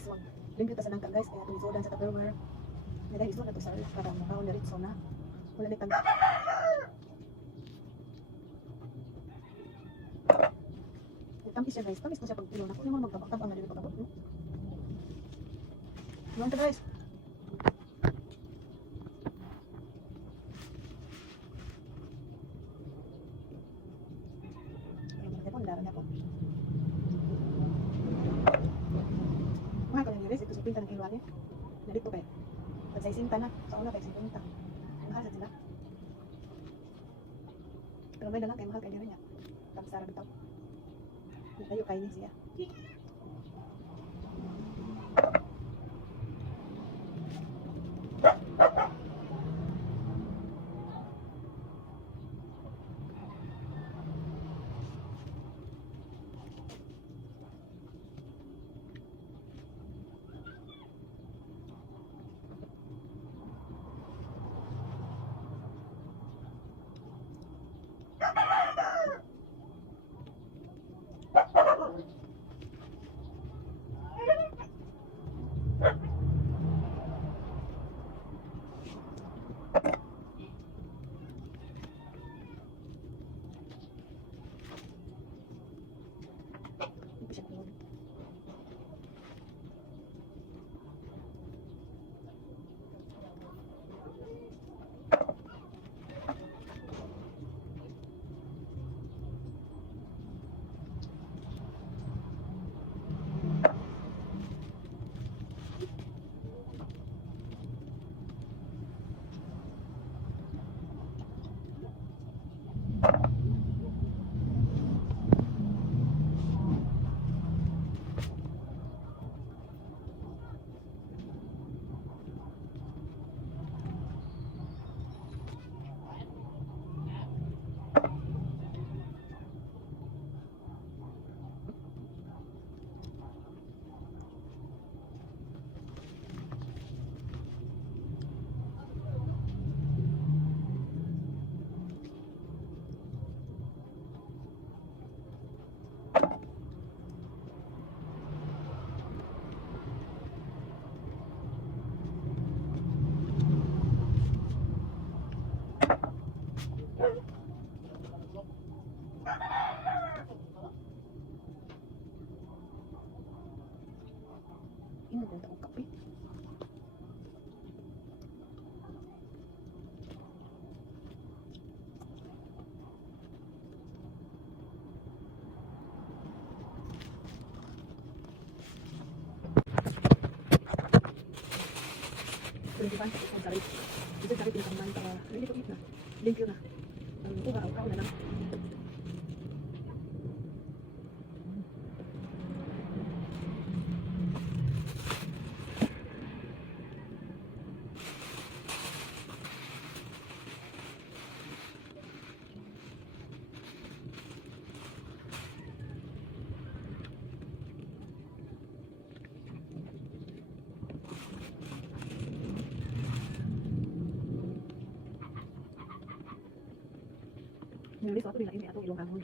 guys, wag limpyo ta sa nangka guys, kaya tulisodan sa Tupperware. Nila iso na to sa kada mo kaon diretso na. Wala ni tag. Tamis siya guys, tamis ko siya pag kilo na ko naman magtabak-tabak na dito pagkabot. Yun to guys. Mga kalaniris, ito supinta ng kiluan niya. Narito kayo. Pag sa isinta na, sa una kayo sinta. Mahal sa sila. Pero may dalang kayo, mahal kayo niya. Tapos sarap ito. Tayo kayo niya siya. Ini udah tak kape. Sudah dibantu untuk cari. Bisa cari di kamar para ini kok itu. Limpyo na. Itu enggak kau na lang. Nulis waktu bila ini atau ilong kamu.